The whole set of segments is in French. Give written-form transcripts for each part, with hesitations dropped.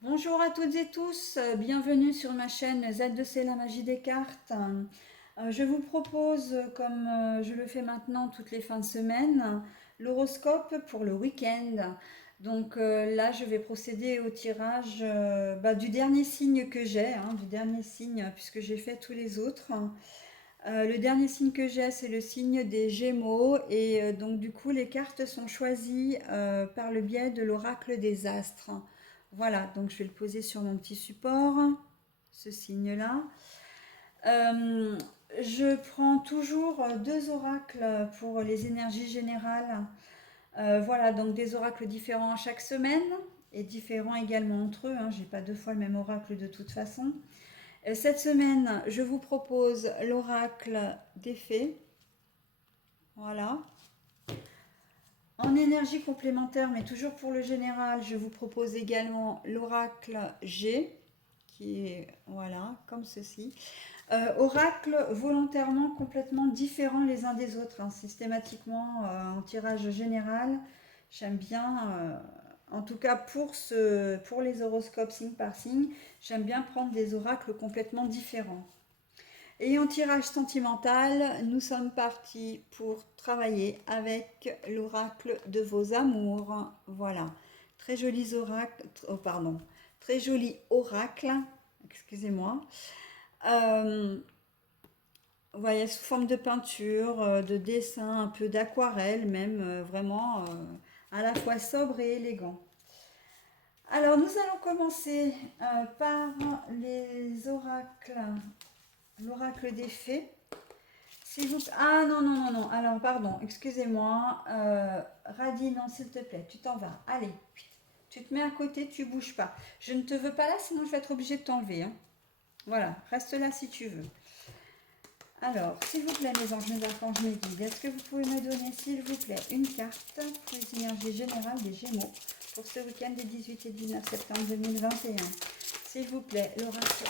Bonjour à toutes et tous, bienvenue sur ma chaîne Z2C la magie des cartes. Je vous propose, comme je le fais maintenant toutes les fins de semaine, l'horoscope pour le week-end. Donc là, je vais procéder au tirage du dernier signe que j'ai, du dernier signe, puisque j'ai fait tous les autres. Le dernier signe que j'ai, c'est le signe des Gémeaux, et donc du coup, les cartes sont choisies par le biais de l'oracle des astres. Voilà, donc je vais le poser sur mon petit support, ce signe-là. Euh, je prends toujours deux oracles pour les énergies générales. Voilà, donc des oracles différents chaque semaine et différents également entre eux, hein. J'ai pas deux fois le même oracle de toute façon. Cette semaine, je vous propose l'oracle des fées. Voilà. En énergie complémentaire, mais toujours pour le général, je vous propose également l'oracle G, qui est, voilà, comme ceci. Oracle volontairement complètement différents les uns des autres, hein, systématiquement en tirage général. J'aime bien, en tout cas pour les horoscopes signe par signe, j'aime bien prendre des oracles complètement différents. Et en tirage sentimental, nous sommes partis pour travailler avec l'oracle de vos amours. Voilà, très joli oracle, oh pardon, très joli oracle, excusez-moi. Euh, vous voyez, sous forme de peinture, de dessin, un peu d'aquarelle même, vraiment à la fois sobre et élégant. Alors nous allons commencer par les oracles, l'oracle des fées. S'il vous plaît. Ah non, non, non, non. Alors, pardon, excusez-moi. Radis, non, s'il te plaît, tu t'en vas. Allez, tu te mets à côté, tu bouges pas. Je ne te veux pas là, sinon je vais être obligée de t'enlever, hein. Voilà, reste là si tu veux. Alors, s'il vous plaît, mes anges, mes archanges, mes guides, est-ce que vous pouvez me donner, s'il vous plaît, une carte pour les énergies générales des Gémeaux pour ce week-end des 18 et 19 septembre 2021. S'il vous plaît, l'oracle,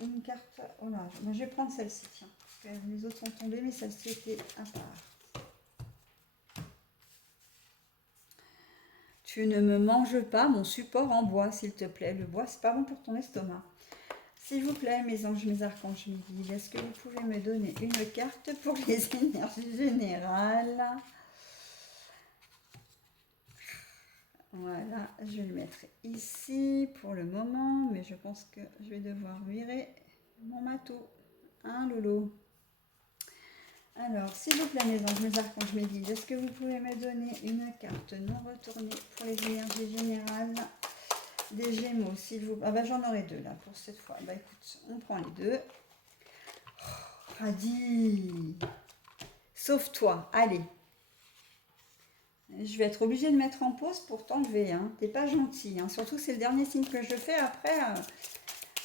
une carte. Oh là, je vais prendre celle-ci, tiens. Parce que les autres sont tombées, mais celle-ci était à part. Tu ne me manges pas mon support en bois, s'il te plaît. Le bois, c'est pas bon pour ton estomac. S'il vous plaît, mes anges, mes archanges, mes guides, est-ce que vous pouvez me donner une carte pour les énergies générales? Voilà, je vais le mettre ici pour le moment, mais je pense que je vais devoir virer mon matou. Hein, Lolo? Alors, s'il vous plaît, mes anges, mes archanges, mes guides, est-ce que vous pouvez me donner une carte non retournée pour les énergies générales des Gémeaux, s'il vous plaît? Ah bah j'en aurai deux là pour cette fois. Bah écoute, on prend les deux. Oh, Radis, sauve-toi, allez. Je vais être obligée de mettre en pause pour t'enlever, hein. T'es pas gentil, hein. Surtout c'est le dernier signe que je fais.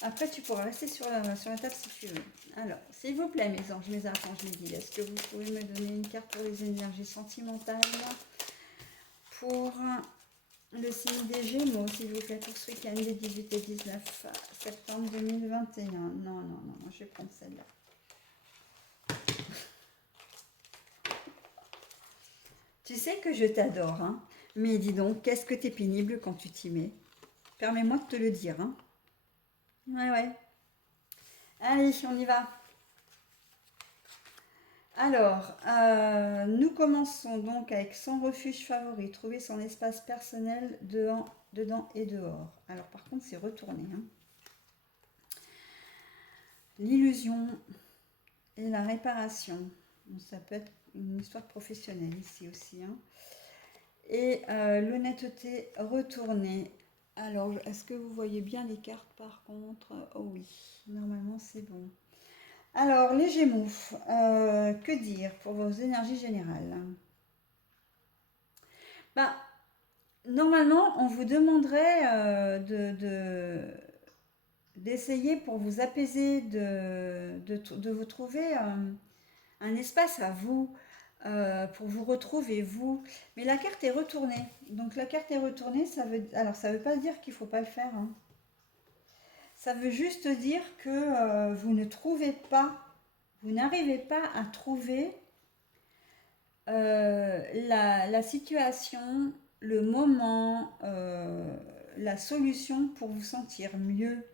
Après tu pourras rester sur la table si tu veux. Alors, s'il vous plaît, mes anges, mes archanges, mes guides, est-ce que vous pouvez me donner une carte pour les énergies sentimentales pour le signe des Gémeaux, s'il vous plaît, pour ce week-end des 18 et 19 septembre 2021. Non, non, non, non, je vais prendre celle-là. Tu sais que je t'adore, hein. Mais dis donc, qu'est-ce que t'es pénible quand tu t'y mets. Permets-moi de te le dire, hein. Ouais, ouais. Allez, on y va. Alors, nous commençons donc avec son refuge favori, trouver son espace personnel dedans et dehors. Alors, par contre, c'est retourné, hein. L'illusion et la réparation. Donc, ça peut être une histoire professionnelle ici aussi, hein. Et l'honnêteté retournée. Alors, est-ce que vous voyez bien les cartes par contre? Oh oui, normalement c'est bon. Alors, les Gémeaux, que dire pour vos énergies générales? Bah, normalement, on vous demanderait d'essayer pour vous apaiser, de vous trouver un espace à vous, pour vous retrouver vous. Mais la carte est retournée. Donc la carte est retournée, ça veut pas dire qu'il faut pas le faire, hein. Ça veut juste dire que vous ne trouvez pas, vous n'arrivez pas à trouver la situation, le moment, la solution pour vous sentir mieux.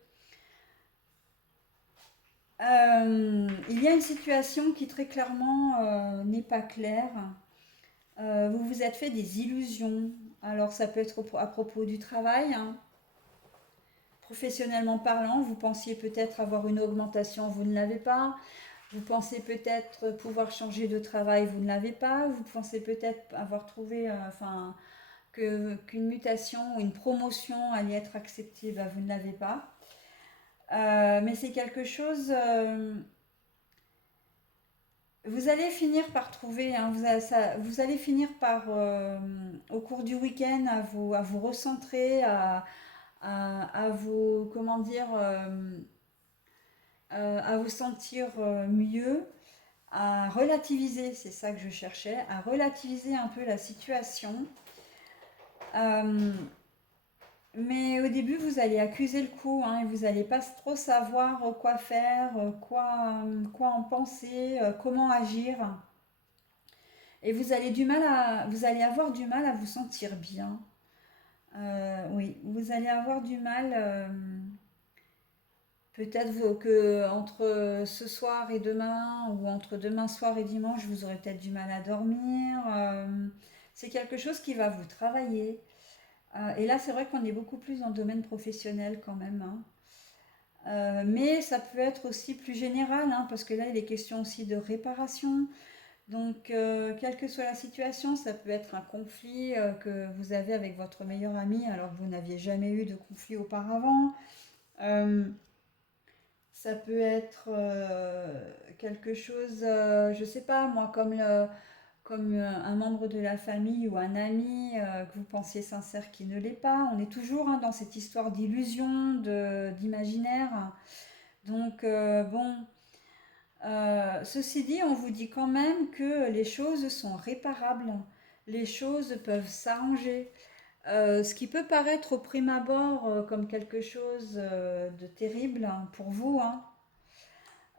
Il y a une situation qui très clairement n'est pas claire. Vous vous êtes fait des illusions. Alors ça peut être à propos du travail, hein. Professionnellement parlant, vous pensiez peut-être avoir une augmentation, vous ne l'avez pas. Vous pensez peut-être pouvoir changer de travail, vous ne l'avez pas. Vous pensez peut-être avoir trouvé, qu'une mutation ou une promotion allait être acceptée, ben, vous ne l'avez pas. Mais c'est quelque chose, vous allez finir par trouver, hein, vous allez finir par, au cours du week-end, à vous recentrer, à vous, comment dire, à vous sentir mieux, à relativiser, c'est ça que je cherchais, à relativiser un peu la situation. Euh, mais au début, vous allez accuser le coup, hein, et vous n'allez pas trop savoir quoi faire, quoi en penser, comment agir. Et vous allez avoir du mal à vous sentir bien. Oui, vous allez avoir du mal. Peut-être que entre ce soir et demain, ou entre demain soir et dimanche, vous aurez peut-être du mal à dormir. C'est quelque chose qui va vous travailler. Et là, c'est vrai qu'on est beaucoup plus dans le domaine professionnel quand même, hein. Mais ça peut être aussi plus général, hein, parce que là, il est question aussi de réparation. Donc, quelle que soit la situation, ça peut être un conflit que vous avez avec votre meilleur ami alors que vous n'aviez jamais eu de conflit auparavant. Euh, Ça peut être quelque chose, je ne sais pas moi, comme un membre de la famille ou un ami que vous pensiez sincère qui ne l'est pas. On est toujours, hein, dans cette histoire d'illusion, d'imaginaire. Donc, bon, ceci dit, on vous dit quand même que les choses sont réparables. Les choses peuvent s'arranger. Ce qui peut paraître au prime abord comme quelque chose de terrible, hein, pour vous, hein,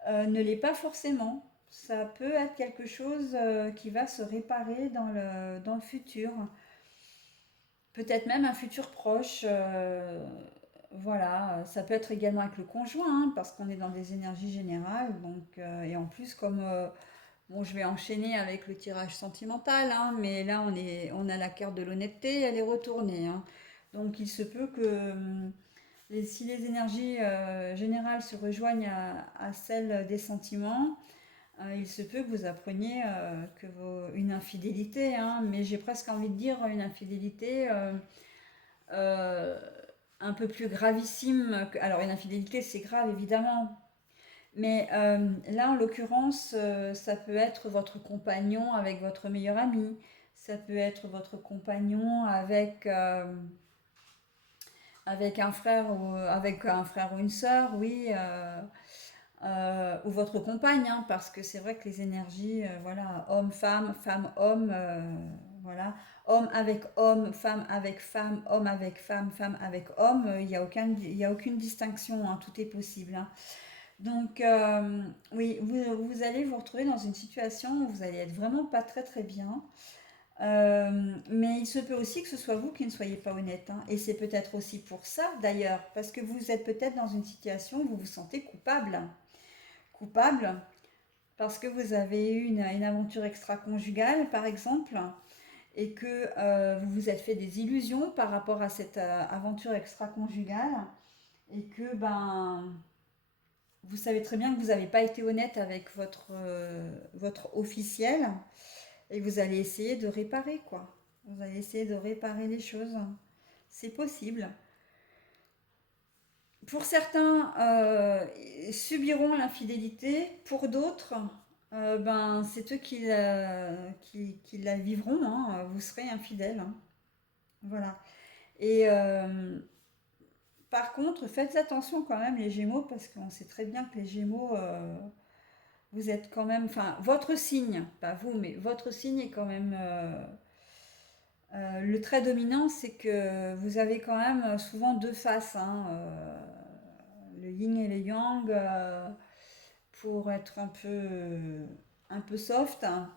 ne l'est pas forcément. Ça peut être quelque chose qui va se réparer dans le futur. Peut-être même un futur proche. Voilà, ça peut être également avec le conjoint, hein, parce qu'on est dans des énergies générales. Donc, et en plus, comme bon, je vais enchaîner avec le tirage sentimental, hein, mais là, on a la carte de l'honnêteté, elle est retournée, hein. Donc, il se peut que si les énergies générales se rejoignent à celles des sentiments, il se peut que vous appreniez une infidélité, hein, mais j'ai presque envie de dire une infidélité euh, un peu plus gravissime. Alors une infidélité c'est grave évidemment, mais là en l'occurrence ça peut être votre compagnon avec votre meilleur ami, ça peut être votre compagnon avec un frère ou une sœur, oui. Ou votre compagne, hein, parce que c'est vrai que les énergies, voilà, homme-femme, femme-homme, voilà, homme avec homme, femme avec femme, homme avec femme, femme avec homme, il y a aucune distinction, hein, tout est possible, hein. Donc, oui, vous allez vous retrouver dans une situation où vous allez être vraiment pas très très bien. Mais il se peut aussi que ce soit vous qui ne soyez pas honnête, hein. Et c'est peut-être aussi pour ça d'ailleurs, parce que vous êtes peut-être dans une situation où vous vous sentez coupable. Coupable parce que vous avez eu une aventure extra-conjugale, par exemple, et que vous vous êtes fait des illusions par rapport à cette aventure extra-conjugale, et que ben, vous savez très bien que vous n'avez pas été honnête avec votre officiel, et que vous allez essayer de réparer, quoi. Vous allez essayer de réparer les choses. C'est possible. Pour certains, subiront l'infidélité, pour d'autres, ben, c'est eux qui la vivront, hein, vous serez infidèle, hein. Voilà. Et par contre, faites attention quand même les Gémeaux, parce qu'on sait très bien que les Gémeaux, vous êtes quand même, enfin, votre signe, pas vous, mais votre signe est quand même, le trait dominant, c'est que vous avez quand même souvent deux faces, hein, le yin et le yang, pour être un peu soft, hein.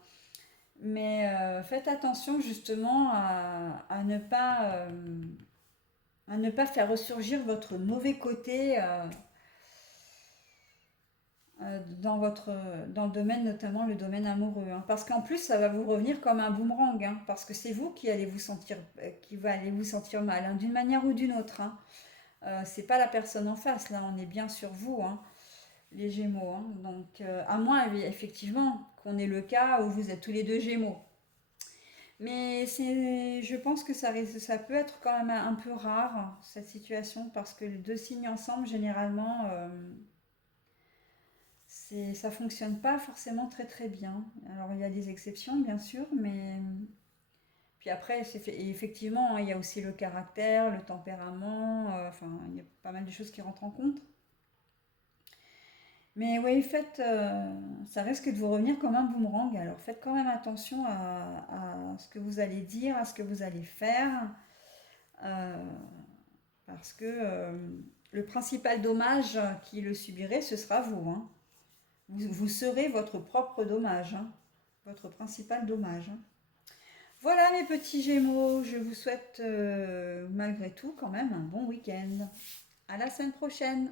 Mais faites attention justement à ne pas à ne pas faire ressurgir votre mauvais côté dans le domaine, notamment le domaine amoureux, hein. Parce qu'en plus, ça va vous revenir comme un boomerang, hein, parce que c'est vous qui allez vous sentir, qui va aller vous sentir mal, hein, d'une manière ou d'une autre, hein. C'est pas la personne en face, là, on est bien sur vous, hein, les Gémeaux, hein. Donc, à moins effectivement qu'on ait le cas où vous êtes tous les deux Gémeaux. Mais je pense que ça peut être quand même un peu rare, cette situation, parce que les deux signes ensemble, généralement, ça fonctionne pas forcément très très bien. Alors, il y a des exceptions, bien sûr, mais puis après, et effectivement, hein, il y a aussi le caractère, le tempérament, enfin, il y a pas mal de choses qui rentrent en compte. Mais oui, ça risque de vous revenir comme un boomerang. Alors faites quand même attention à ce que vous allez dire, à ce que vous allez faire, euh, parce que le principal dommage qui le subirait, ce sera vous, hein. Vous serez votre propre dommage, hein, votre principal dommage, hein. Voilà mes petits Gémeaux, je vous souhaite malgré tout quand même un bon week-end. À la semaine prochaine.